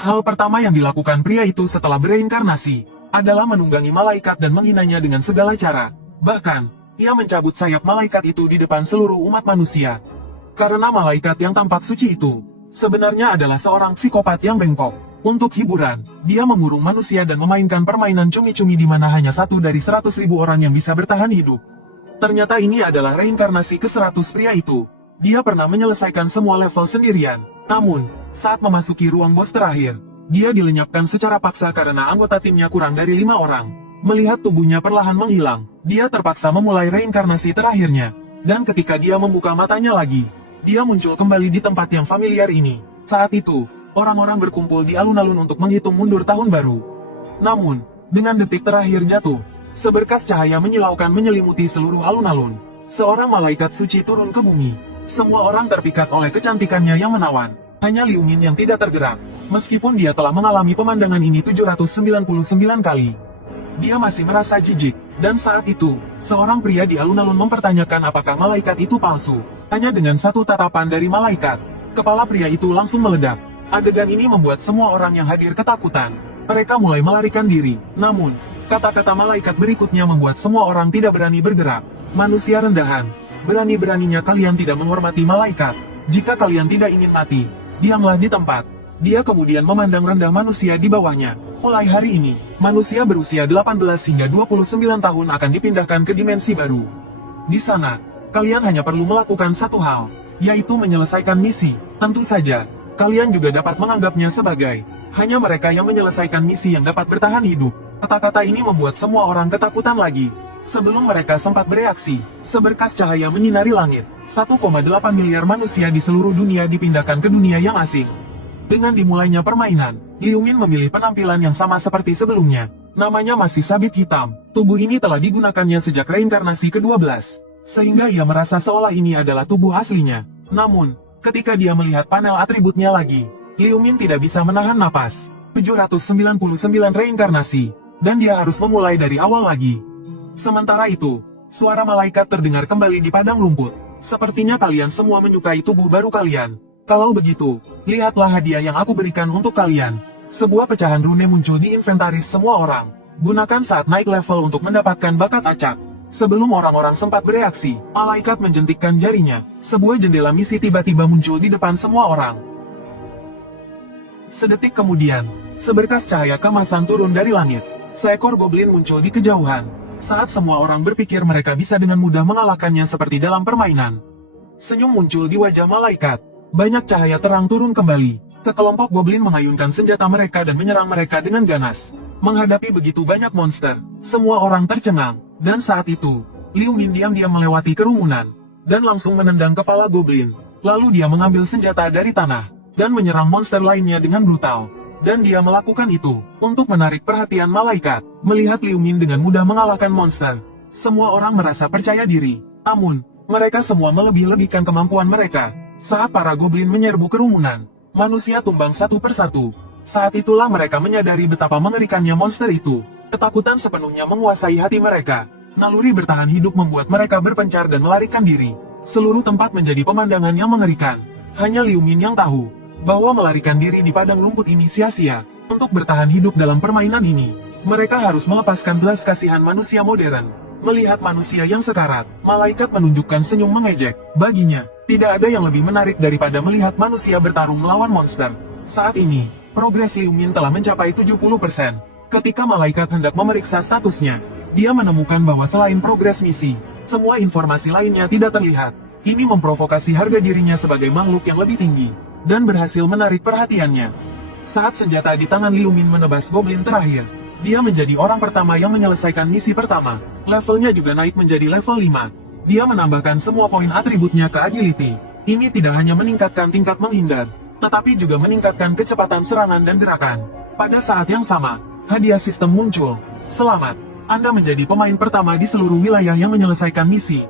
Hal pertama yang dilakukan pria itu setelah bereinkarnasi, adalah menunggangi malaikat dan menghinanya dengan segala cara. Bahkan, ia mencabut sayap malaikat itu di depan seluruh umat manusia. Karena malaikat yang tampak suci itu, sebenarnya adalah seorang psikopat yang bengkok. Untuk hiburan, dia mengurung manusia dan memainkan permainan cumi-cumi di mana hanya 1 dari 100.000 orang yang bisa bertahan hidup. Ternyata ini adalah reinkarnasi ke-100 pria itu. Dia pernah menyelesaikan semua level sendirian. Namun, saat memasuki ruang bos terakhir, dia dilenyapkan secara paksa karena anggota timnya kurang dari 5 orang. Melihat tubuhnya perlahan menghilang, dia terpaksa memulai reinkarnasi terakhirnya. Dan ketika dia membuka matanya lagi, dia muncul kembali di tempat yang familiar ini. Saat itu, orang-orang berkumpul di alun-alun untuk menghitung mundur tahun baru. Namun, dengan detik terakhir jatuh, seberkas cahaya menyilaukan menyelimuti seluruh alun-alun. Seorang malaikat suci turun ke bumi. Semua orang terpikat oleh kecantikannya yang menawan. Hanya Liu Min yang tidak tergerak, meskipun dia telah mengalami pemandangan ini 799 kali. Dia masih merasa jijik, dan saat itu, seorang pria di alun-alun mempertanyakan apakah malaikat itu palsu. Hanya dengan satu tatapan dari malaikat, kepala pria itu langsung meledak. Adegan ini membuat semua orang yang hadir ketakutan. Mereka mulai melarikan diri. Namun, kata-kata malaikat berikutnya membuat semua orang tidak berani bergerak. Manusia rendahan, berani-beraninya kalian tidak menghormati malaikat. Jika kalian tidak ingin mati, diamlah di tempat. Dia kemudian memandang rendah manusia di bawahnya. Mulai hari ini, manusia berusia 18 hingga 29 tahun akan dipindahkan ke dimensi baru. Di sana, kalian hanya perlu melakukan satu hal, yaitu menyelesaikan misi. Tentu saja, kalian juga dapat menganggapnya sebagai hanya mereka yang menyelesaikan misi yang dapat bertahan hidup. Kata-kata ini membuat semua orang ketakutan lagi. Sebelum mereka sempat bereaksi, seberkas cahaya menyinari langit. 1,8 miliar manusia di seluruh dunia dipindahkan ke dunia yang asing. Dengan dimulainya permainan, Liu Min memilih penampilan yang sama seperti sebelumnya. Namanya masih sabit hitam. Tubuh ini telah digunakannya sejak reinkarnasi ke-12. Sehingga ia merasa seolah ini adalah tubuh aslinya. Namun, ketika dia melihat panel atributnya lagi, Liu Min tidak bisa menahan napas. 799 reinkarnasi, dan dia harus memulai dari awal lagi. Sementara itu, suara malaikat terdengar kembali di padang rumput. Sepertinya kalian semua menyukai tubuh baru kalian. Kalau begitu, lihatlah hadiah yang aku berikan untuk kalian. Sebuah pecahan rune muncul di inventaris semua orang. Gunakan saat naik level untuk mendapatkan bakat acak. Sebelum orang-orang sempat bereaksi, malaikat menjentikkan jarinya. Sebuah jendela misi tiba-tiba muncul di depan semua orang. Sedetik kemudian, seberkas cahaya kemasan turun dari langit. Seekor goblin muncul di kejauhan. Saat semua orang berpikir mereka bisa dengan mudah mengalahkannya seperti dalam permainan, senyum muncul di wajah malaikat. Banyak cahaya terang turun kembali. Sekelompok goblin mengayunkan senjata mereka dan menyerang mereka dengan ganas. Menghadapi begitu banyak monster, semua orang tercengang. Dan saat itu, Liu Min diam-diam melewati kerumunan, dan langsung menendang kepala goblin. Lalu dia mengambil senjata dari tanah, dan menyerang monster lainnya dengan brutal. Dan dia melakukan itu untuk menarik perhatian malaikat. Melihat Liu Min dengan mudah mengalahkan monster, semua orang merasa percaya diri. Namun, mereka semua melebih-lebihkan kemampuan mereka. Saat para goblin menyerbu kerumunan, manusia tumbang satu persatu. Saat itulah mereka menyadari betapa mengerikannya monster itu. Ketakutan sepenuhnya menguasai hati mereka. Naluri bertahan hidup membuat mereka berpencar dan melarikan diri. Seluruh tempat menjadi pemandangan yang mengerikan. Hanya Liu Min yang tahu bahwa melarikan diri di padang rumput ini sia-sia. Untuk bertahan hidup dalam permainan ini, mereka harus melepaskan belas kasihan manusia modern. Melihat manusia yang sekarat, malaikat menunjukkan senyum mengejek. Baginya, tidak ada yang lebih menarik daripada melihat manusia bertarung melawan monster. Saat ini, progres Liu Min telah mencapai 70%. Ketika malaikat hendak memeriksa statusnya, dia menemukan bahwa selain progres misi, semua informasi lainnya tidak terlihat. Ini memprovokasi harga dirinya sebagai makhluk yang lebih tinggi, dan berhasil menarik perhatiannya. Saat senjata di tangan Liu Min menebas goblin terakhir, dia menjadi orang pertama yang menyelesaikan misi pertama. Levelnya juga naik menjadi level 5. Dia menambahkan semua poin atributnya ke agility. Ini tidak hanya meningkatkan tingkat menghindar, tetapi juga meningkatkan kecepatan serangan dan gerakan. Pada saat yang sama, hadiah sistem muncul. Selamat, Anda menjadi pemain pertama di seluruh wilayah yang menyelesaikan misi.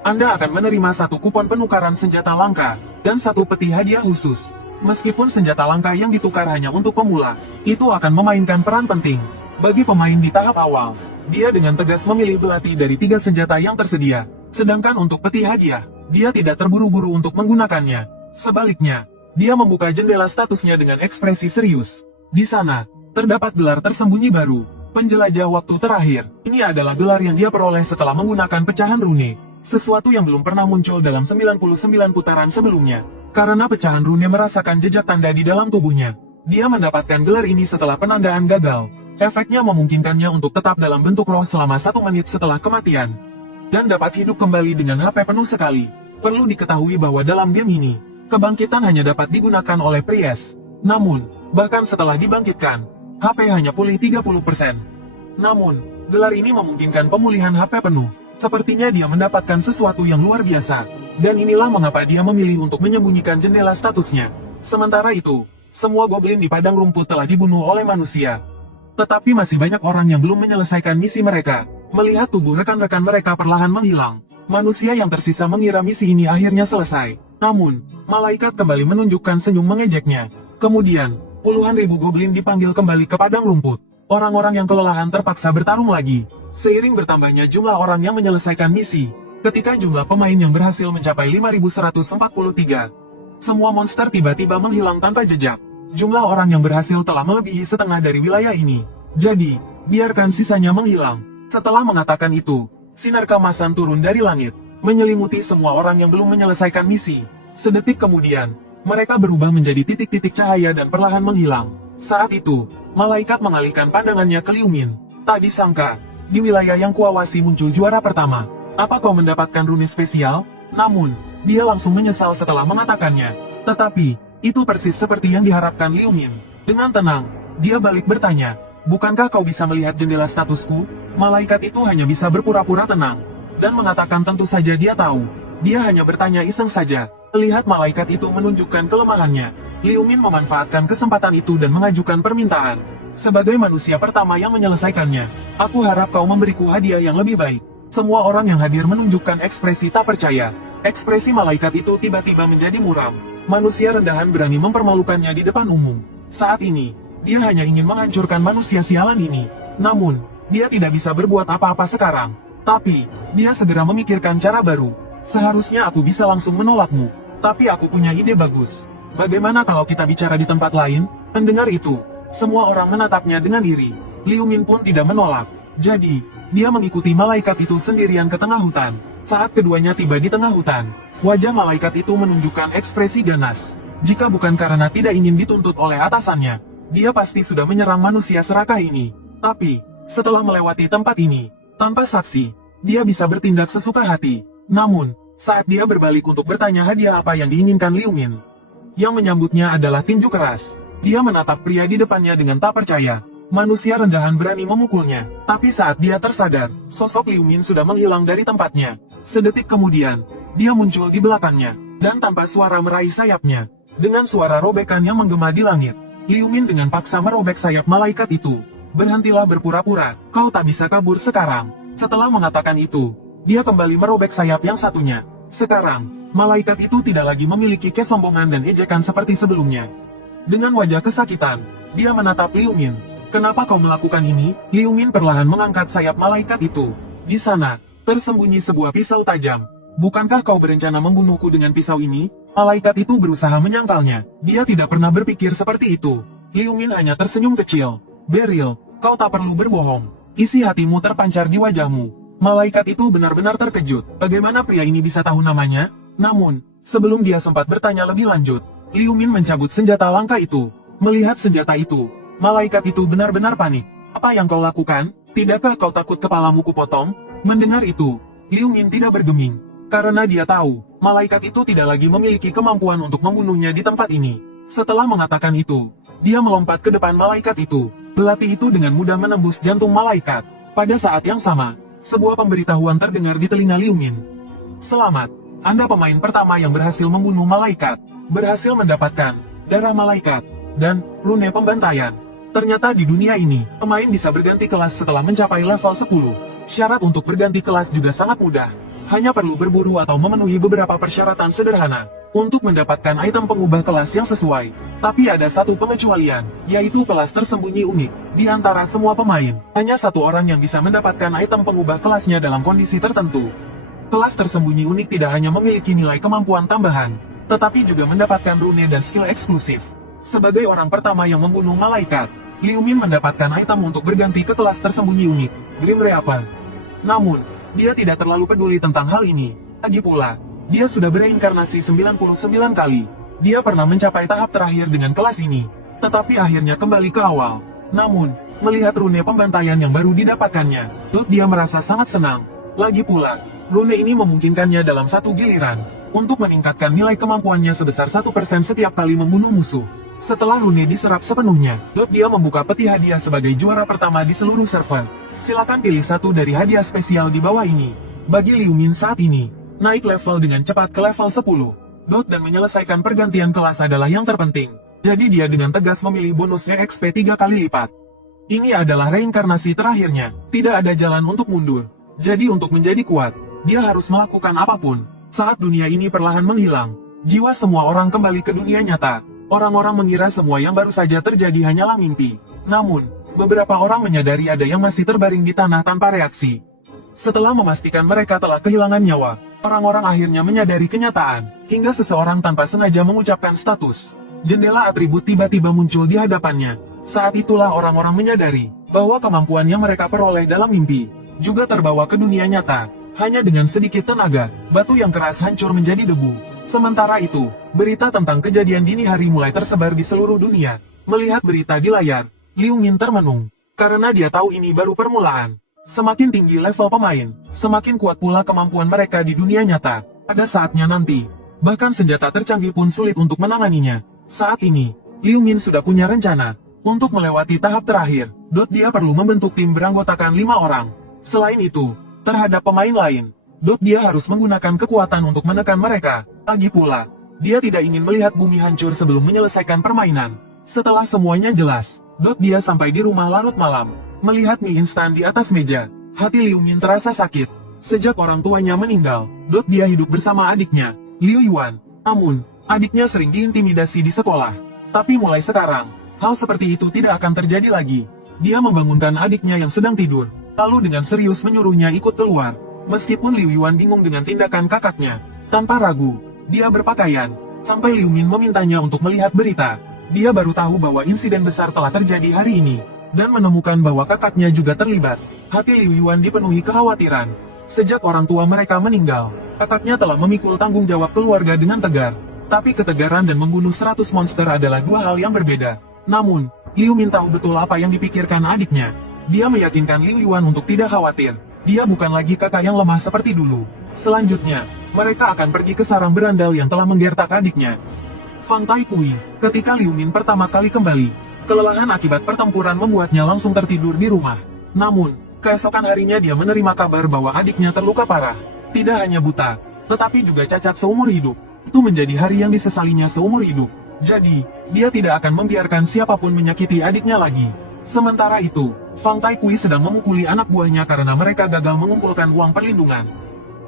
Anda akan menerima satu kupon penukaran senjata langka, dan satu peti hadiah khusus. Meskipun senjata langka yang ditukar hanya untuk pemula, itu akan memainkan peran penting. Bagi pemain di tahap awal, dia dengan tegas memilih belati dari 3 senjata yang tersedia. Sedangkan untuk peti hadiah, dia tidak terburu-buru untuk menggunakannya. Sebaliknya, dia membuka jendela statusnya dengan ekspresi serius. Di sana, terdapat gelar tersembunyi baru, penjelajah waktu terakhir. Ini adalah gelar yang dia peroleh setelah menggunakan pecahan rune, sesuatu yang belum pernah muncul dalam 99 putaran sebelumnya. Karena pecahan rune merasakan jejak tanda di dalam tubuhnya, dia mendapatkan gelar ini setelah penandaan gagal. Efeknya memungkinkannya untuk tetap dalam bentuk roh selama 1 menit setelah kematian, dan dapat hidup kembali dengan HP penuh sekali. Perlu diketahui bahwa dalam game ini, kebangkitan hanya dapat digunakan oleh Priest. Namun, bahkan setelah dibangkitkan, HP hanya pulih 30%. Namun, gelar ini memungkinkan pemulihan HP penuh. Sepertinya dia mendapatkan sesuatu yang luar biasa, dan inilah mengapa dia memilih untuk menyembunyikan jendela statusnya. Sementara itu, semua goblin di padang rumput telah dibunuh oleh manusia. Tetapi masih banyak orang yang belum menyelesaikan misi mereka. Melihat tubuh rekan-rekan mereka perlahan menghilang, manusia yang tersisa mengira misi ini akhirnya selesai. Namun, malaikat kembali menunjukkan senyum mengejeknya. Kemudian, puluhan ribu goblin dipanggil kembali ke padang rumput. Orang-orang yang kelelahan terpaksa bertarung lagi. Seiring bertambahnya jumlah orang yang menyelesaikan misi, ketika jumlah pemain yang berhasil mencapai 5143, semua monster tiba-tiba menghilang tanpa jejak. Jumlah orang yang berhasil telah melebihi setengah dari wilayah ini. Jadi, biarkan sisanya menghilang. Setelah mengatakan itu, sinar keemasan turun dari langit, menyelimuti semua orang yang belum menyelesaikan misi. Sedetik kemudian, mereka berubah menjadi titik-titik cahaya dan perlahan menghilang. Saat itu, malaikat mengalihkan pandangannya ke Liu Min. Tak disangka, di wilayah yang kuawasi muncul juara pertama. Apa kau mendapatkan rune spesial? Namun, dia langsung menyesal setelah mengatakannya. Tetapi, itu persis seperti yang diharapkan Liu Min. Dengan tenang, dia balik bertanya, bukankah kau bisa melihat jendela statusku? Malaikat itu hanya bisa berpura-pura tenang, dan mengatakan tentu saja dia tahu. Dia hanya bertanya iseng saja. Melihat malaikat itu menunjukkan kelemahannya, Liu Min memanfaatkan kesempatan itu dan mengajukan permintaan. Sebagai manusia pertama yang menyelesaikannya, aku harap kau memberiku hadiah yang lebih baik. Semua orang yang hadir menunjukkan ekspresi tak percaya. Ekspresi malaikat itu tiba-tiba menjadi muram. Manusia rendahan berani mempermalukannya di depan umum. Saat ini, dia hanya ingin menghancurkan manusia sialan ini. Namun, dia tidak bisa berbuat apa-apa sekarang. Tapi, dia segera memikirkan cara baru. Seharusnya aku bisa langsung menolakmu. Tapi aku punya ide bagus. Bagaimana kalau kita bicara di tempat lain? Mendengar itu, semua orang menatapnya dengan iri. Liu Min pun tidak menolak. Jadi, dia mengikuti malaikat itu sendirian ke tengah hutan. Saat keduanya tiba di tengah hutan, wajah malaikat itu menunjukkan ekspresi ganas. Jika bukan karena tidak ingin dituntut oleh atasannya, dia pasti sudah menyerang manusia serakah ini. Tapi, setelah melewati tempat ini, tanpa saksi, dia bisa bertindak sesuka hati. Namun, saat dia berbalik untuk bertanya hadiah apa yang diinginkan Liu Min, yang menyambutnya adalah tinju keras. Dia menatap pria di depannya dengan tak percaya. Manusia rendahan berani memukulnya, tapi saat dia tersadar, sosok Liu Min sudah menghilang dari tempatnya. Sedetik kemudian, dia muncul di belakangnya, dan tanpa suara meraih sayapnya. Dengan suara robekan yang menggema di langit, Liu Min dengan paksa merobek sayap malaikat itu. Berhentilah berpura-pura, kau tak bisa kabur sekarang. Setelah mengatakan itu, dia kembali merobek sayap yang satunya. Sekarang, malaikat itu tidak lagi memiliki kesombongan dan ejekan seperti sebelumnya. Dengan wajah kesakitan, dia menatap Liu Min. Kenapa kau melakukan ini? Liu Min perlahan mengangkat sayap malaikat itu. Di sana, tersembunyi sebuah pisau tajam. Bukankah kau berencana membunuhku dengan pisau ini? Malaikat itu berusaha menyangkalnya. Dia tidak pernah berpikir seperti itu. Liu Min hanya tersenyum kecil. Beryl, kau tak perlu berbohong. Isi hatimu terpancar di wajahmu. Malaikat itu benar-benar terkejut. Bagaimana pria ini bisa tahu namanya? Namun, sebelum dia sempat bertanya lebih lanjut, Liu Min mencabut senjata langka itu. Melihat senjata itu, malaikat itu benar-benar panik. Apa yang kau lakukan? Tidakkah kau takut kepalamu kupotong? Mendengar itu, Liu Min tidak bergeming. Karena dia tahu, malaikat itu tidak lagi memiliki kemampuan untuk membunuhnya di tempat ini. Setelah mengatakan itu, dia melompat ke depan malaikat itu. Belati itu dengan mudah menembus jantung malaikat. Pada saat yang sama, sebuah pemberitahuan terdengar di telinga Liu Min. Selamat, Anda pemain pertama yang berhasil membunuh malaikat. Berhasil mendapatkan darah malaikat dan rune pembantaian. Ternyata di dunia ini, pemain bisa berganti kelas setelah mencapai level 10. Syarat untuk berganti kelas juga sangat mudah. Hanya perlu berburu atau memenuhi beberapa persyaratan sederhana untuk mendapatkan item pengubah kelas yang sesuai. Tapi ada satu pengecualian, yaitu kelas tersembunyi unik. Di antara semua pemain, hanya satu orang yang bisa mendapatkan item pengubah kelasnya dalam kondisi tertentu. Kelas tersembunyi unik tidak hanya memiliki nilai kemampuan tambahan, tetapi juga mendapatkan rune dan skill eksklusif. Sebagai orang pertama yang membunuh malaikat, Liu Min mendapatkan item untuk berganti ke kelas tersembunyi unik, Grim Reaper. Namun, dia tidak terlalu peduli tentang hal ini. Lagi pula, dia sudah bereinkarnasi 99 kali. Dia pernah mencapai tahap terakhir dengan kelas ini, tetapi akhirnya kembali ke awal. Namun, melihat rune pembantaian yang baru didapatkannya, dia merasa sangat senang. Lagi pula, rune ini memungkinkannya dalam satu giliran, untuk meningkatkan nilai kemampuannya sebesar 1% setiap kali membunuh musuh. Setelah rune diserap sepenuhnya, dia membuka peti hadiah sebagai juara pertama di seluruh server. Silakan pilih satu dari hadiah spesial di bawah ini. Bagi Liu Min saat ini, naik level dengan cepat ke level 10. Dan menyelesaikan pergantian kelas adalah yang terpenting. Jadi dia dengan tegas memilih bonusnya XP 3 kali lipat. Ini adalah reinkarnasi terakhirnya, tidak ada jalan untuk mundur. Jadi untuk menjadi kuat, dia harus melakukan apapun. Saat dunia ini perlahan menghilang, jiwa semua orang kembali ke dunia nyata. Orang-orang mengira semua yang baru saja terjadi hanyalah mimpi. Namun, beberapa orang menyadari ada yang masih terbaring di tanah tanpa reaksi. Setelah memastikan mereka telah kehilangan nyawa, orang-orang akhirnya menyadari kenyataan, hingga seseorang tanpa sengaja mengucapkan status. Jendela atribut tiba-tiba muncul di hadapannya. Saat itulah orang-orang menyadari, bahwa kemampuan yang mereka peroleh dalam mimpi, juga terbawa ke dunia nyata. Hanya dengan sedikit tenaga, batu yang keras hancur menjadi debu. Sementara itu, berita tentang kejadian dini hari mulai tersebar di seluruh dunia. Melihat berita di layar, Liu Min termenung, karena dia tahu ini baru permulaan. Semakin tinggi level pemain, semakin kuat pula kemampuan mereka di dunia nyata. Pada saatnya nanti, bahkan senjata tercanggih pun sulit untuk menanganinya. Saat ini, Liu Min sudah punya rencana. Untuk melewati tahap terakhir, dia perlu membentuk tim beranggotakan 5 orang. Selain itu, terhadap pemain lain, dia harus menggunakan kekuatan untuk menekan mereka. Lagi pula, dia tidak ingin melihat bumi hancur sebelum menyelesaikan permainan. Setelah semuanya jelas, dia sampai di rumah larut malam. Melihat mie instan di atas meja, hati Liu Min terasa sakit. Sejak orang tuanya meninggal, dia hidup bersama adiknya, Liu Yuan. Namun, adiknya sering diintimidasi di sekolah. Tapi mulai sekarang, hal seperti itu tidak akan terjadi lagi. Dia membangunkan adiknya yang sedang tidur, lalu dengan serius menyuruhnya ikut keluar. Meskipun Liu Yuan bingung dengan tindakan kakaknya, tanpa ragu, dia berpakaian, sampai Liu Min memintanya untuk melihat berita. Dia baru tahu bahwa insiden besar telah terjadi hari ini, dan menemukan bahwa kakaknya juga terlibat. Hati Liu Yuan dipenuhi kekhawatiran. Sejak orang tua mereka meninggal, kakaknya telah memikul tanggung jawab keluarga dengan tegar. Tapi ketegaran dan membunuh 100 monster adalah dua hal yang berbeda. Namun, Liu Min tahu betul apa yang dipikirkan adiknya. Dia meyakinkan Liu Yuan untuk tidak khawatir. Dia bukan lagi kakak yang lemah seperti dulu. Selanjutnya, mereka akan pergi ke sarang berandal yang telah menggertak adiknya. Fang Taikui, ketika Liu Min pertama kali kembali, kelelahan akibat pertempuran membuatnya langsung tertidur di rumah. Namun, keesokan harinya dia menerima kabar bahwa adiknya terluka parah. Tidak hanya buta, tetapi juga cacat seumur hidup. Itu menjadi hari yang disesalinya seumur hidup. Jadi, dia tidak akan membiarkan siapapun menyakiti adiknya lagi. Sementara itu, Fang Taikui sedang memukuli anak buahnya karena mereka gagal mengumpulkan uang perlindungan.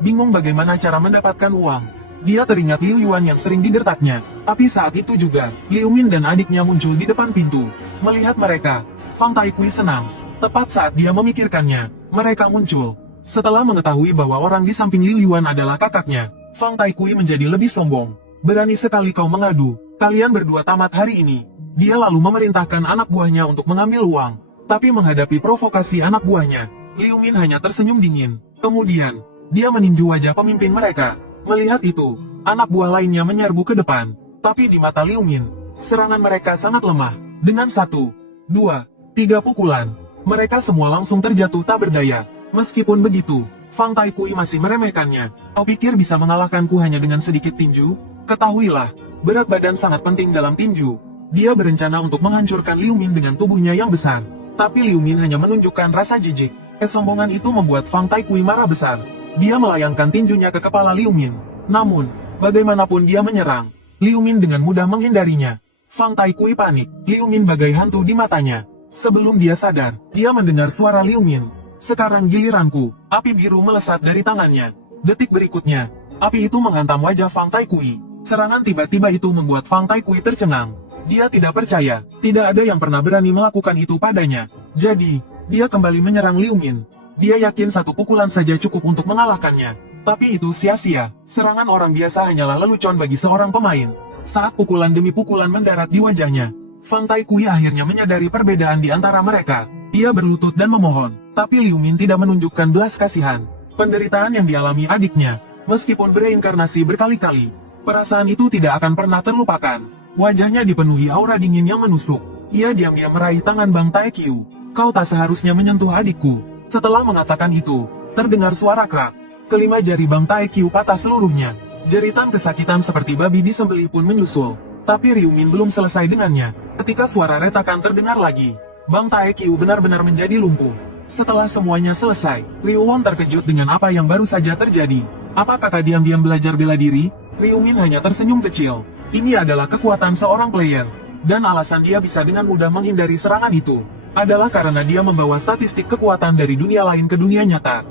Bingung bagaimana cara mendapatkan uang, dia teringat Liu Yuan yang sering digertaknya. Tapi saat itu juga, Liu Min dan adiknya muncul di depan pintu. Melihat mereka, Fang Taikui senang. Tepat saat dia memikirkannya, mereka muncul. Setelah mengetahui bahwa orang di samping Liu Yuan adalah kakaknya, Fang Taikui menjadi lebih sombong. Berani sekali kau mengadu, kalian berdua tamat hari ini. Dia lalu memerintahkan anak buahnya untuk mengambil uang. Tapi menghadapi provokasi anak buahnya, Liu Min hanya tersenyum dingin. Kemudian, dia meninju wajah pemimpin mereka. Melihat itu, anak buah lainnya menyerbu ke depan. Tapi di mata Liu Min, serangan mereka sangat lemah. Dengan 1, 2, 3 pukulan, mereka semua langsung terjatuh tak berdaya. Meskipun begitu, Fang Taikui masih meremehkannya. Kau pikir bisa mengalahkanku hanya dengan sedikit tinju? Ketahuilah, berat badan sangat penting dalam tinju. Dia berencana untuk menghancurkan Liu Min dengan tubuhnya yang besar. Tapi Liu Min hanya menunjukkan rasa jijik. Kesombongan itu membuat Fang Taikui marah besar. Dia melayangkan tinjunya ke kepala Liu Min. Namun, bagaimanapun dia menyerang, Liu Min dengan mudah menghindarinya. Fang Taikui panik. Liu Min bagai hantu di matanya. Sebelum dia sadar, dia mendengar suara Liu Min. Sekarang giliranku. Api biru melesat dari tangannya. Detik berikutnya, api itu menghantam wajah Fang Taikui. Serangan tiba-tiba itu membuat Fang Taikui tercengang. Dia tidak percaya, tidak ada yang pernah berani melakukan itu padanya. Jadi, dia kembali menyerang Liu Min. Dia yakin satu pukulan saja cukup untuk mengalahkannya. Tapi itu sia-sia, serangan orang biasa hanyalah lelucon bagi seorang pemain. Saat pukulan demi pukulan mendarat di wajahnya, Fang Taikui akhirnya menyadari perbedaan di antara mereka. Ia berlutut dan memohon, tapi Liu Min tidak menunjukkan belas kasihan. Penderitaan yang dialami adiknya, meskipun bereinkarnasi berkali-kali, perasaan itu tidak akan pernah terlupakan. Wajahnya dipenuhi aura dingin yang menusuk. Ia diam-diam meraih tangan Bang Taekiu. Kau tak seharusnya menyentuh adikku. Setelah mengatakan itu, terdengar suara krak. Kelima jari Bang Taekiu patah seluruhnya. Jeritan kesakitan seperti babi disembelih pun menyusul. Tapi Liu Min belum selesai dengannya. Ketika suara retakan terdengar lagi, Bang Taekiu benar-benar menjadi lumpuh. Setelah semuanya selesai, Liu Won terkejut dengan apa yang baru saja terjadi. Apa kakak diam-diam belajar bela diri? Liu Min hanya tersenyum kecil. Ini adalah kekuatan seorang player. Dan alasan dia bisa dengan mudah menghindari serangan itu, adalah karena dia membawa statistik kekuatan dari dunia lain ke dunia nyata.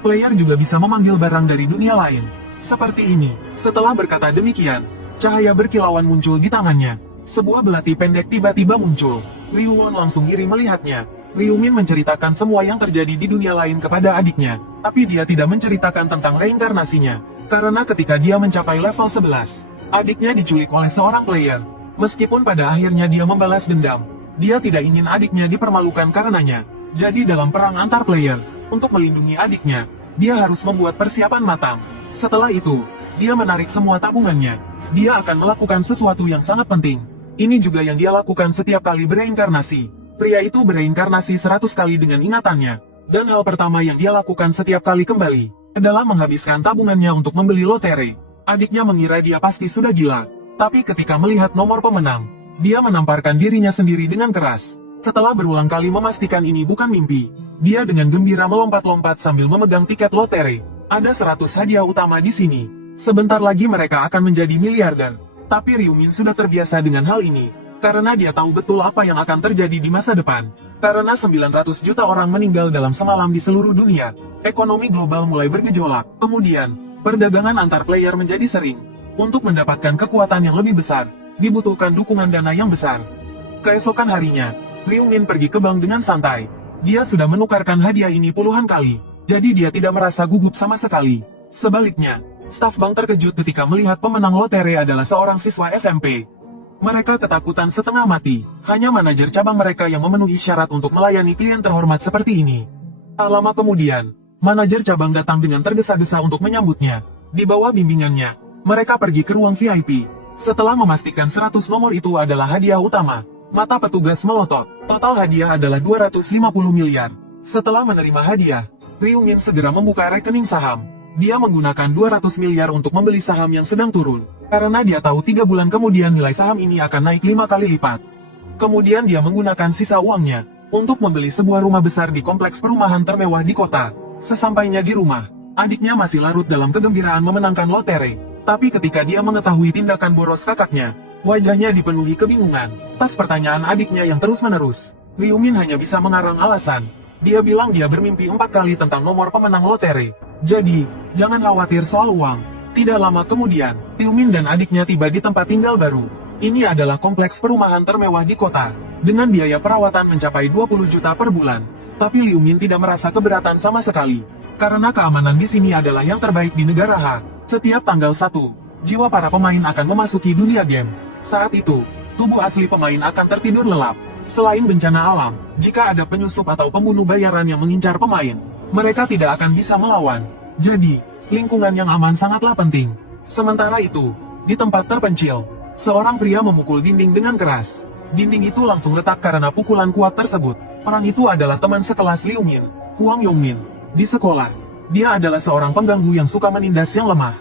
Player juga bisa memanggil barang dari dunia lain. Seperti ini, setelah berkata demikian, cahaya berkilauan muncul di tangannya. Sebuah belati pendek tiba-tiba muncul. Liu Won langsung iri melihatnya. Liu Min menceritakan semua yang terjadi di dunia lain kepada adiknya, tapi dia tidak menceritakan tentang reinkarnasinya. Karena ketika dia mencapai level 11, adiknya diculik oleh seorang player. Meskipun pada akhirnya dia membalas dendam, dia tidak ingin adiknya dipermalukan karenanya. Jadi dalam perang antar player, untuk melindungi adiknya, dia harus membuat persiapan matang. Setelah itu, dia menarik semua tabungannya. Dia akan melakukan sesuatu yang sangat penting. Ini juga yang dia lakukan setiap kali bereinkarnasi. Pria itu bereinkarnasi 100 kali dengan ingatannya. Dan hal pertama yang dia lakukan setiap kali kembali, adalah menghabiskan tabungannya untuk membeli lotre. Adiknya mengira dia pasti sudah gila. Tapi ketika melihat nomor pemenang, dia menamparkan dirinya sendiri dengan keras. Setelah berulang kali memastikan ini bukan mimpi, dia dengan gembira melompat-lompat sambil memegang tiket lotre. Ada 100 hadiah utama di sini. Sebentar lagi mereka akan menjadi miliarder. Tapi Liu Min sudah terbiasa dengan hal ini, karena dia tahu betul apa yang akan terjadi di masa depan. Karena 900 juta orang meninggal dalam semalam di seluruh dunia, ekonomi global mulai bergejolak. Kemudian, perdagangan antar player menjadi sering. Untuk mendapatkan kekuatan yang lebih besar, dibutuhkan dukungan dana yang besar. Keesokan harinya, Liu Min pergi ke bank dengan santai. Dia sudah menukarkan hadiah ini puluhan kali, jadi dia tidak merasa gugup sama sekali. Sebaliknya, staf bank terkejut ketika melihat pemenang lotre adalah seorang siswa SMP. Mereka ketakutan setengah mati, hanya manajer cabang mereka yang memenuhi syarat untuk melayani klien terhormat seperti ini. Tak lama kemudian, manajer cabang datang dengan tergesa-gesa untuk menyambutnya. Di bawah bimbingannya, mereka pergi ke ruang VIP. Setelah memastikan 100 nomor itu adalah hadiah utama, mata petugas melotot. Total hadiah adalah 250 miliar. Setelah menerima hadiah, Liu Min segera membuka rekening saham. Dia menggunakan 200 miliar untuk membeli saham yang sedang turun, karena dia tahu 3 bulan kemudian nilai saham ini akan naik 5 kali lipat. Kemudian dia menggunakan sisa uangnya untuk membeli sebuah rumah besar di kompleks perumahan termewah di kota. Sesampainya di rumah, adiknya masih larut dalam kegembiraan memenangkan lotre. Tapi ketika dia mengetahui tindakan boros kakaknya, wajahnya dipenuhi kebingungan. Tas pertanyaan adiknya yang terus-menerus, Liu Min hanya bisa mengarang alasan. Dia bilang dia bermimpi 4 kali tentang nomor pemenang lotre. Jadi, jangan khawatir soal uang. Tidak lama kemudian, Liu Min dan adiknya tiba di tempat tinggal baru. Ini adalah kompleks perumahan termewah di kota, dengan biaya perawatan mencapai 20 juta per bulan. Tapi Liu Min tidak merasa keberatan sama sekali, karena keamanan di sini adalah yang terbaik di negara H. Setiap tanggal 1, jiwa para pemain akan memasuki dunia game. Saat itu, tubuh asli pemain akan tertidur lelap. Selain bencana alam, jika ada penyusup atau pembunuh bayaran yang mengincar pemain, mereka tidak akan bisa melawan. Jadi, lingkungan yang aman sangatlah penting. Sementara itu, di tempat terpencil, seorang pria memukul dinding dengan keras. Dinding itu langsung retak karena pukulan kuat tersebut. Orang itu adalah teman sekelas Liu Min, Huang Yongmin. Di sekolah, dia adalah seorang pengganggu yang suka menindas yang lemah.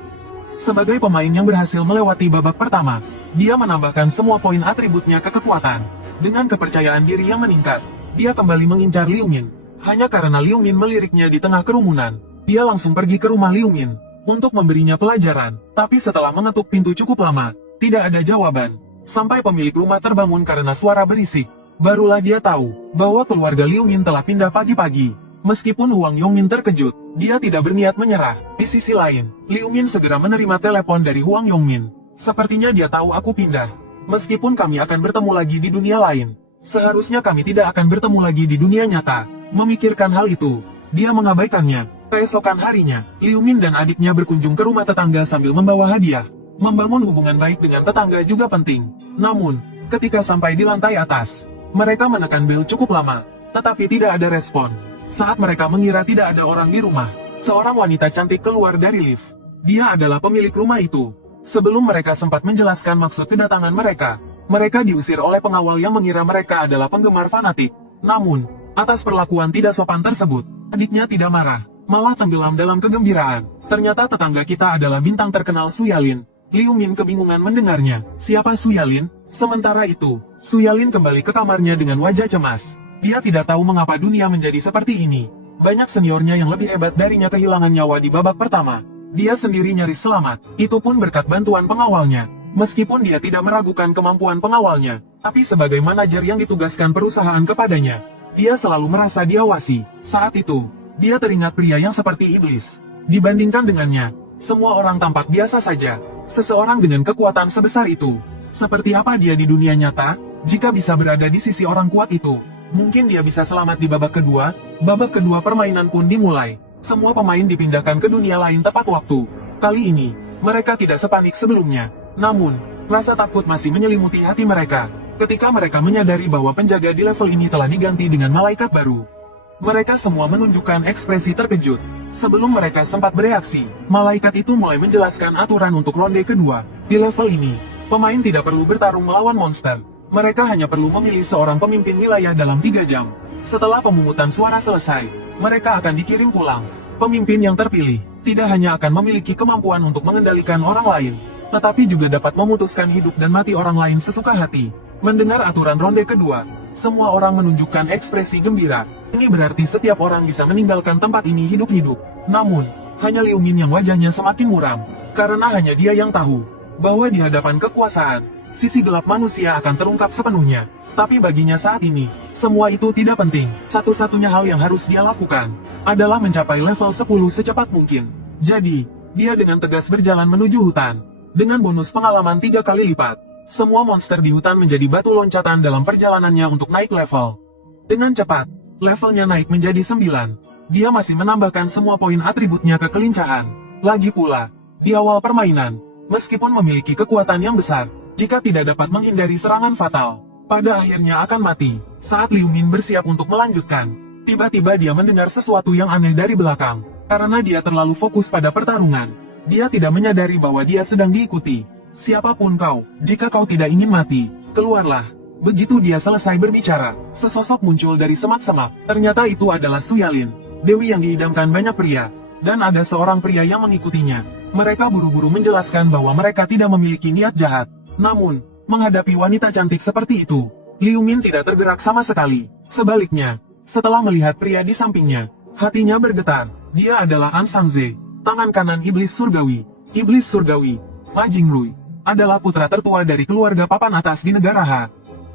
Sebagai pemain yang berhasil melewati babak pertama, dia menambahkan semua poin atributnya ke kekuatan. Dengan kepercayaan diri yang meningkat, dia kembali mengincar Liu Min. Hanya karena Liu Min meliriknya di tengah kerumunan, dia langsung pergi ke rumah Liu Min untuk memberinya pelajaran. Tapi setelah mengetuk pintu cukup lama, tidak ada jawaban. Sampai pemilik rumah terbangun karena suara berisik, barulah dia tahu bahwa keluarga Liu Min telah pindah pagi-pagi. Meskipun Huang Yongmin terkejut, dia tidak berniat menyerah. Di sisi lain, Liu Min segera menerima telepon dari Huang Yongmin. Sepertinya dia tahu aku pindah. Meskipun kami akan bertemu lagi di dunia lain, seharusnya kami tidak akan bertemu lagi di dunia nyata. Memikirkan hal itu, dia mengabaikannya. Keesokan harinya, Liu Min dan adiknya berkunjung ke rumah tetangga sambil membawa hadiah. Membangun hubungan baik dengan tetangga juga penting. Namun, ketika sampai di lantai atas, mereka menekan bel cukup lama, tetapi tidak ada respon. Saat mereka mengira tidak ada orang di rumah, seorang wanita cantik keluar dari lift. Dia adalah pemilik rumah itu. Sebelum mereka sempat menjelaskan maksud kedatangan mereka, mereka diusir oleh pengawal yang mengira mereka adalah penggemar fanatik. Namun, atas perlakuan tidak sopan tersebut, adiknya tidak marah, malah tenggelam dalam kegembiraan. Ternyata tetangga kita adalah bintang terkenal Su Yalin. Liu Min kebingungan mendengarnya. Siapa Su Yalin? Sementara itu, Su Yalin kembali ke kamarnya dengan wajah cemas. Dia tidak tahu mengapa dunia menjadi seperti ini. Banyak seniornya yang lebih hebat darinya kehilangan nyawa di babak pertama. Dia sendiri nyaris selamat, itu pun berkat bantuan pengawalnya. Meskipun dia tidak meragukan kemampuan pengawalnya, tapi sebagai manajer yang ditugaskan perusahaan kepadanya, dia selalu merasa diawasi. Saat itu, dia teringat pria yang seperti iblis. Dibandingkan dengannya, semua orang tampak biasa saja. Seseorang dengan kekuatan sebesar itu, seperti apa dia di dunia nyata? Jika bisa berada di sisi orang kuat itu, mungkin dia bisa selamat di babak kedua. Babak kedua permainan pun dimulai. Semua pemain dipindahkan ke dunia lain tepat waktu. Kali ini, mereka tidak sepanik sebelumnya. Namun, rasa takut masih menyelimuti hati mereka, ketika mereka menyadari bahwa penjaga di level ini telah diganti dengan malaikat baru. Mereka semua menunjukkan ekspresi terkejut. Sebelum mereka sempat bereaksi, malaikat itu mulai menjelaskan aturan untuk ronde kedua. Di level ini, pemain tidak perlu bertarung melawan monster. Mereka hanya perlu memilih seorang pemimpin wilayah dalam 3 jam. Setelah pemungutan suara selesai, mereka akan dikirim pulang. Pemimpin yang terpilih, tidak hanya akan memiliki kemampuan untuk mengendalikan orang lain, tetapi juga dapat memutuskan hidup dan mati orang lain sesuka hati. Mendengar aturan ronde kedua, semua orang menunjukkan ekspresi gembira. Ini berarti setiap orang bisa meninggalkan tempat ini hidup-hidup. Namun, hanya Liu Min yang wajahnya semakin muram, karena hanya dia yang tahu bahwa di hadapan kekuasaan, sisi gelap manusia akan terungkap sepenuhnya. Tapi baginya saat ini, semua itu tidak penting. Satu-satunya hal yang harus dia lakukan adalah mencapai level 10 secepat mungkin. Jadi, dia dengan tegas berjalan menuju hutan. Dengan bonus pengalaman 3 kali lipat, semua monster di hutan menjadi batu loncatan dalam perjalanannya untuk naik level. Dengan cepat, levelnya naik menjadi 9. Dia masih menambahkan semua poin atributnya ke kelincahan. Lagi pula, di awal permainan, meskipun memiliki kekuatan yang besar, jika tidak dapat menghindari serangan fatal, pada akhirnya akan mati. Saat Liu Min bersiap untuk melanjutkan, tiba-tiba dia mendengar sesuatu yang aneh dari belakang. Karena dia terlalu fokus pada pertarungan, dia tidak menyadari bahwa dia sedang diikuti. Siapapun kau, jika kau tidak ingin mati, keluarlah. Begitu dia selesai berbicara, sesosok muncul dari semak-semak. Ternyata itu adalah Su Yalin, dewi yang diidamkan banyak pria. Dan ada seorang pria yang mengikutinya. Mereka buru-buru menjelaskan bahwa mereka tidak memiliki niat jahat. Namun, menghadapi wanita cantik seperti itu, Liu Min tidak tergerak sama sekali. Sebaliknya, setelah melihat pria di sampingnya, hatinya bergetar. Dia adalah An Sangze, tangan kanan iblis surgawi. Iblis surgawi, Ma Jingrui, adalah putra tertua dari keluarga papan atas di negara Ha.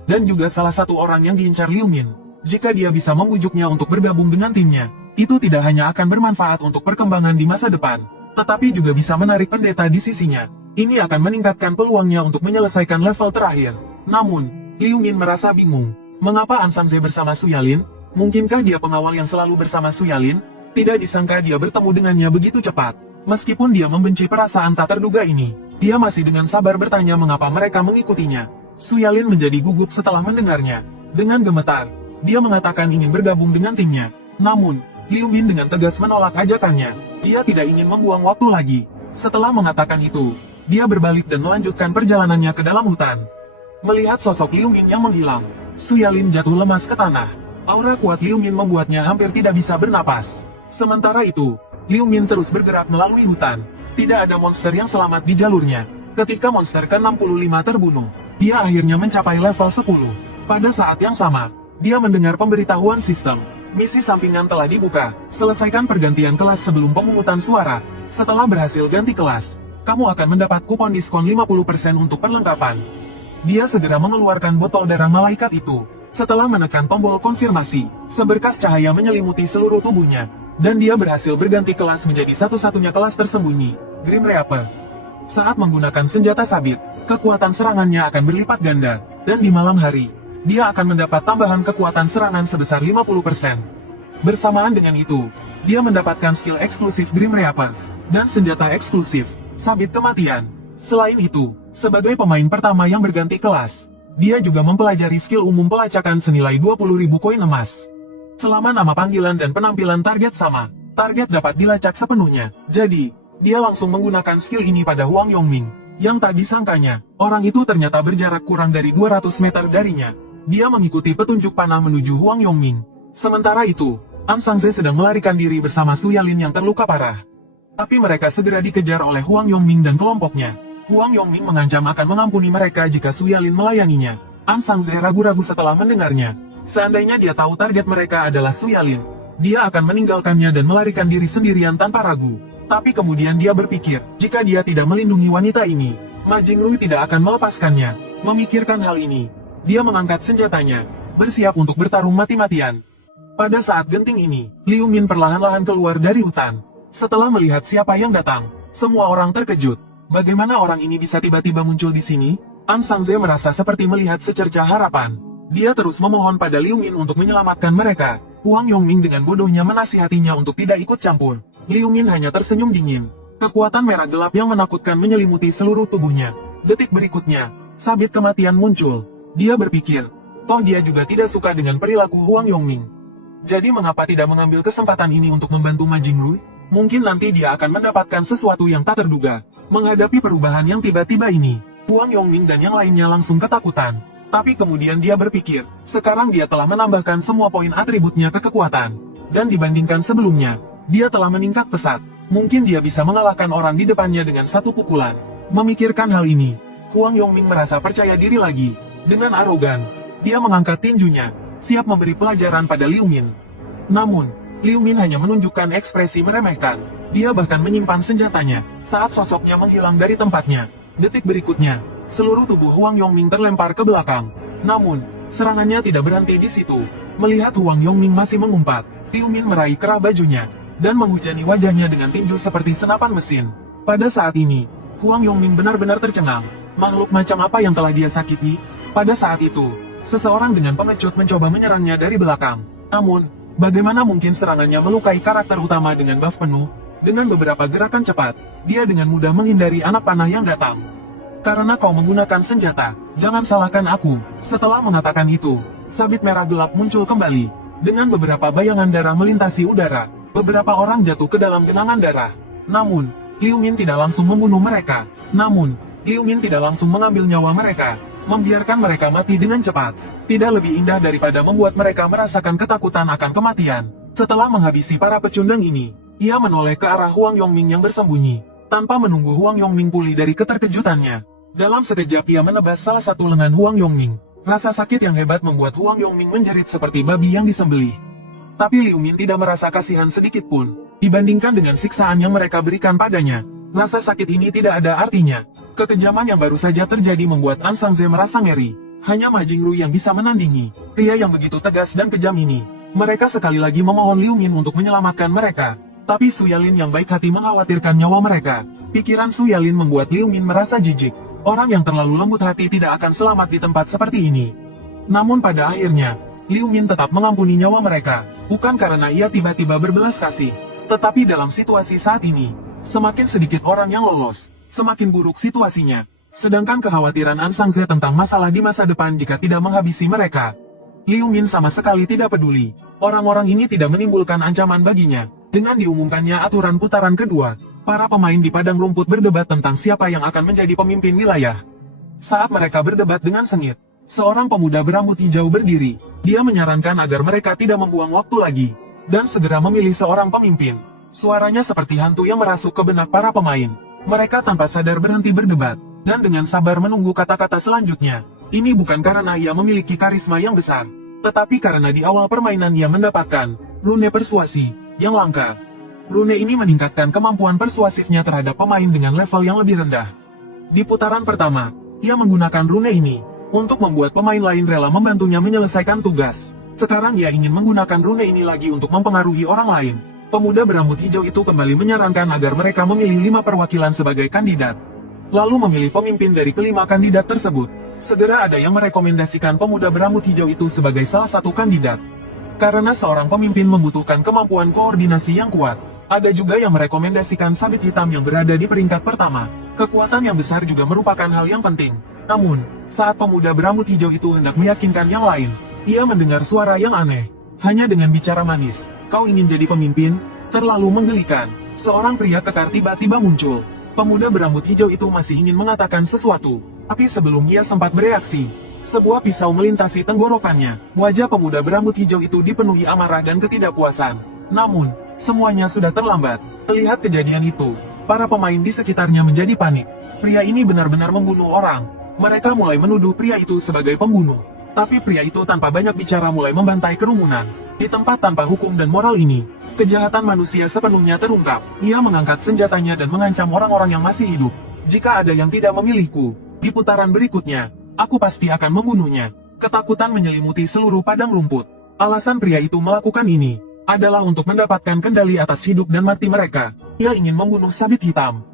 Dan juga salah satu orang yang diincar Liu Min. Jika dia bisa membujuknya untuk bergabung dengan timnya, itu tidak hanya akan bermanfaat untuk perkembangan di masa depan, tetapi juga bisa menarik pendeta di sisinya. Ini akan meningkatkan peluangnya untuk menyelesaikan level terakhir. Namun, Liu Min merasa bingung. Mengapa An Sangze bersama Su Yalin? Mungkinkah dia pengawal yang selalu bersama Su Yalin? Tidak disangka dia bertemu dengannya begitu cepat. Meskipun dia membenci perasaan tak terduga ini, dia masih dengan sabar bertanya mengapa mereka mengikutinya. Su Yalin menjadi gugup setelah mendengarnya. Dengan gemetar, dia mengatakan ingin bergabung dengan timnya. Namun, Liu Min dengan tegas menolak ajakannya. Dia tidak ingin membuang waktu lagi. Setelah mengatakan itu, dia berbalik dan melanjutkan perjalanannya ke dalam hutan. Melihat sosok Liu Min yang menghilang, Su Yalin jatuh lemas ke tanah. Aura kuat Liu Min membuatnya hampir tidak bisa bernapas. Sementara itu, Liu Min terus bergerak melalui hutan. Tidak ada monster yang selamat di jalurnya. Ketika monster ke-65 terbunuh, dia akhirnya mencapai level 10. Pada saat yang sama, dia mendengar pemberitahuan sistem. Misi sampingan telah dibuka. Selesaikan pergantian kelas sebelum pemungutan suara. Setelah berhasil ganti kelas, kamu akan mendapat kupon diskon 50% untuk perlengkapan. Dia segera mengeluarkan botol darah malaikat itu. Setelah menekan tombol konfirmasi, seberkas cahaya menyelimuti seluruh tubuhnya, dan dia berhasil berganti kelas menjadi satu-satunya kelas tersembunyi, Grim Reaper. Saat menggunakan senjata sabit, kekuatan serangannya akan berlipat ganda, dan di malam hari, dia akan mendapat tambahan kekuatan serangan sebesar 50%. Bersamaan dengan itu, dia mendapatkan skill eksklusif Grim Reaper, dan senjata eksklusif, Sabit Kematian. Selain itu, sebagai pemain pertama yang berganti kelas, dia juga mempelajari skill umum pelacakan senilai 20.000 koin emas. Selama nama panggilan dan penampilan target sama, target dapat dilacak sepenuhnya. Jadi, dia langsung menggunakan skill ini pada Huang Yongming. Yang tak disangkanya, orang itu ternyata berjarak kurang dari 200 meter darinya. Dia mengikuti petunjuk panah menuju Huang Yongming. Sementara itu, An Sangze sedang melarikan diri bersama Su Yalin yang terluka parah. Tapi mereka segera dikejar oleh Huang Yongming dan kelompoknya. Huang Yongming mengancam akan mengampuni mereka jika Su Yalin melayaninya. An Sangze ragu-ragu setelah mendengarnya. Seandainya dia tahu target mereka adalah Su Yalin, dia akan meninggalkannya dan melarikan diri sendirian tanpa ragu. Tapi kemudian dia berpikir, jika dia tidak melindungi wanita ini, Ma Jingrui tidak akan melepaskannya. Memikirkan hal ini, dia mengangkat senjatanya, bersiap untuk bertarung mati-matian. Pada saat genting ini, Liu Min perlahan-lahan keluar dari hutan. Setelah melihat siapa yang datang, semua orang terkejut. Bagaimana orang ini bisa tiba-tiba muncul di sini? An Sangze merasa seperti melihat secercah harapan. Dia terus memohon pada Liu Min untuk menyelamatkan mereka. Huang Yongming dengan bodohnya menasihatinya untuk tidak ikut campur. Liu Min hanya tersenyum dingin. Kekuatan merah gelap yang menakutkan menyelimuti seluruh tubuhnya. Detik berikutnya, sabit kematian muncul. Dia berpikir, toh dia juga tidak suka dengan perilaku Huang Yongming. Jadi mengapa tidak mengambil kesempatan ini untuk membantu Ma Jingrui? Mungkin nanti dia akan mendapatkan sesuatu yang tak terduga. Menghadapi perubahan yang tiba-tiba ini, Huang Yongming dan yang lainnya langsung ketakutan. Tapi kemudian dia berpikir, sekarang dia telah menambahkan semua poin atributnya ke kekuatan. Dan dibandingkan sebelumnya, dia telah meningkat pesat. Mungkin dia bisa mengalahkan orang di depannya dengan satu pukulan. Memikirkan hal ini, Huang Yongming merasa percaya diri lagi. Dengan arogan, dia mengangkat tinjunya, siap memberi pelajaran pada Liu Min. Namun, Liu Min hanya menunjukkan ekspresi meremehkan. Dia bahkan menyimpan senjatanya, saat sosoknya menghilang dari tempatnya. Detik berikutnya, seluruh tubuh Huang Yongming terlempar ke belakang. Namun, serangannya tidak berhenti di situ. Melihat Huang Yongming masih mengumpat, Liu Min meraih kerah bajunya, dan menghujani wajahnya dengan tinju seperti senapan mesin. Pada saat ini, Huang Yongming benar-benar tercengang. Makhluk macam apa yang telah dia sakiti? Pada saat itu, seseorang dengan pengecut mencoba menyerangnya dari belakang. Namun, bagaimana mungkin serangannya melukai karakter utama dengan buff penuh? Dengan beberapa gerakan cepat, dia dengan mudah menghindari anak panah yang datang. Karena kau menggunakan senjata, jangan salahkan aku. Setelah mengatakan itu, sabit merah gelap muncul kembali. Dengan beberapa bayangan darah melintasi udara, beberapa orang jatuh ke dalam genangan darah. Namun, Liu Min tidak langsung membunuh mereka. Liu Min tidak langsung mengambil nyawa mereka, membiarkan mereka mati dengan cepat. Tidak lebih indah daripada membuat mereka merasakan ketakutan akan kematian. Setelah menghabisi para pecundang ini, ia menoleh ke arah Huang Yongming yang bersembunyi. Tanpa menunggu Huang Yongming pulih dari keterkejutannya, dalam sekejap ia menebas salah satu lengan Huang Yongming. Rasa sakit yang hebat membuat Huang Yongming menjerit seperti babi yang disembelih. Tapi Liu Min tidak merasa kasihan sedikit pun. Dibandingkan dengan siksaan yang mereka berikan padanya, rasa sakit ini tidak ada artinya. Kekejaman yang baru saja terjadi membuat An Sangze merasa ngeri. Hanya Ma Jingrui yang bisa menandingi pria yang begitu tegas dan kejam ini. Mereka sekali lagi memohon Liu Min untuk menyelamatkan mereka. Tapi Su Yalin yang baik hati mengkhawatirkan nyawa mereka. Pikiran Su Yalin membuat Liu Min merasa jijik. Orang yang terlalu lembut hati tidak akan selamat di tempat seperti ini. Namun pada akhirnya, Liu Min tetap mengampuni nyawa mereka. Bukan karena ia tiba-tiba berbelas kasih. Tetapi dalam situasi saat ini, semakin sedikit orang yang lolos, semakin buruk situasinya. Sedangkan kekhawatiran An Sangze tentang masalah di masa depan jika tidak menghabisi mereka, Liu Min sama sekali tidak peduli. Orang-orang ini tidak menimbulkan ancaman baginya. Dengan diumumkannya aturan putaran kedua, para pemain di padang rumput berdebat tentang siapa yang akan menjadi pemimpin wilayah. Saat mereka berdebat dengan sengit, seorang pemuda berambut hijau berdiri. Dia menyarankan agar mereka tidak membuang waktu lagi, dan segera memilih seorang pemimpin. Suaranya seperti hantu yang merasuk ke benak para pemain. Mereka tanpa sadar berhenti berdebat, dan dengan sabar menunggu kata-kata selanjutnya. Ini bukan karena ia memiliki karisma yang besar, tetapi karena di awal permainan ia mendapatkan rune persuasi yang langka. Rune ini meningkatkan kemampuan persuasifnya terhadap pemain dengan level yang lebih rendah. Di putaran pertama, ia menggunakan rune ini untuk membuat pemain lain rela membantunya menyelesaikan tugas. Sekarang ia ingin menggunakan rune ini lagi untuk mempengaruhi orang lain. Pemuda berambut hijau itu kembali menyarankan agar mereka memilih 5 perwakilan sebagai kandidat, lalu memilih pemimpin dari kelima kandidat tersebut. Segera ada yang merekomendasikan pemuda berambut hijau itu sebagai salah satu kandidat. Karena seorang pemimpin membutuhkan kemampuan koordinasi yang kuat. Ada juga yang merekomendasikan sabit hitam yang berada di peringkat pertama. Kekuatan yang besar juga merupakan hal yang penting. Namun, saat pemuda berambut hijau itu hendak meyakinkan yang lain, ia mendengar suara yang aneh. Hanya dengan bicara manis, kau ingin jadi pemimpin? Terlalu menggelikan. Seorang pria kekar tiba-tiba muncul. Pemuda berambut hijau itu masih ingin mengatakan sesuatu, tapi sebelum ia sempat bereaksi, sebuah pisau melintasi tenggorokannya. Wajah pemuda berambut hijau itu dipenuhi amarah dan ketidakpuasan. Namun, semuanya sudah terlambat. Melihat kejadian itu, para pemain di sekitarnya menjadi panik. Pria ini benar-benar membunuh orang. Mereka mulai menuduh pria itu sebagai pembunuh. Tapi pria itu tanpa banyak bicara mulai membantai kerumunan. Di tempat tanpa hukum dan moral ini, kejahatan manusia sepenuhnya terungkap. Ia mengangkat senjatanya dan mengancam orang-orang yang masih hidup. Jika ada yang tidak memilihku, di putaran berikutnya, aku pasti akan membunuhnya. Ketakutan menyelimuti seluruh padang rumput. Alasan pria itu melakukan ini adalah untuk mendapatkan kendali atas hidup dan mati mereka. Ia ingin membunuh sabit hitam.